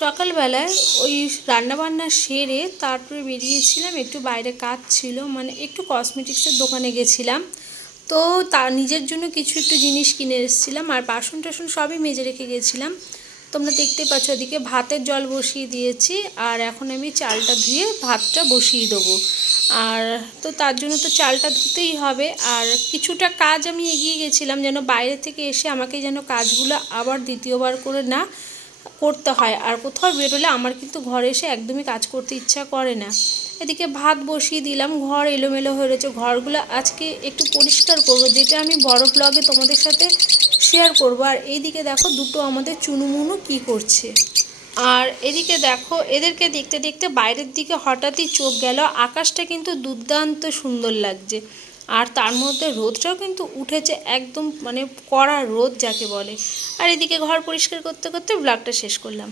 সকালবেলায় ওই রান্নাবান্না সেরে তারপরে বেরিয়েছিলাম, একটু বাইরে কাজ ছিল, মানে একটু কসমেটিক্সের দোকানে গেছিলাম। তো তার নিজের জন্য কিছু একটু জিনিস কিনে এসেছিলাম, আর বাসন টাসন সবই মেজে রেখে গেছিলাম। তোমরা দেখতে পাচ্ছ ওদিকে ভাতের জল বসিয়ে দিয়েছি, আর এখন আমি চালটা ধুয়ে ভাতটা বসিয়ে দেবো। আর তো তার জন্য তো চালটা ধুতেই হবে। আর কিছুটা কাজ আমি এগিয়ে গেছিলাম, যেন বাইরে থেকে এসে আমাকে যেন কাজগুলো আবার দ্বিতীয়বার করে না করতে হয়। আর কোথাও বেরোলে আমার কিন্তু ঘরে এসে একদমই কাজ করতে ইচ্ছা করে না। এদিকে ভাত বসিয়ে দিলাম, ঘর এলোমেলো হয়ে রয়েছে, ঘরগুলো আজকে একটু পরিষ্কার করব, যেটা আমি বড় ব্লগে তোমাদের সাথে শেয়ার করব। আর এইদিকে দেখো দুটো আমাদের চুনুমুনু কি করছে। আর এদিকে দেখো এদেরকে দেখতে দেখতে বাইরের দিকে হঠাৎই চোখ গেল, আকাশটা কিন্তু দুর্দান্ত সুন্দর লাগছে। আর তার মধ্যে রোদটাও কিন্তু উঠেছে, একদম মানে কড়া রোদ যাকে বলে। আর এদিকে ঘর পরিষ্কার করতে করতে ব্লগটা শেষ করলাম।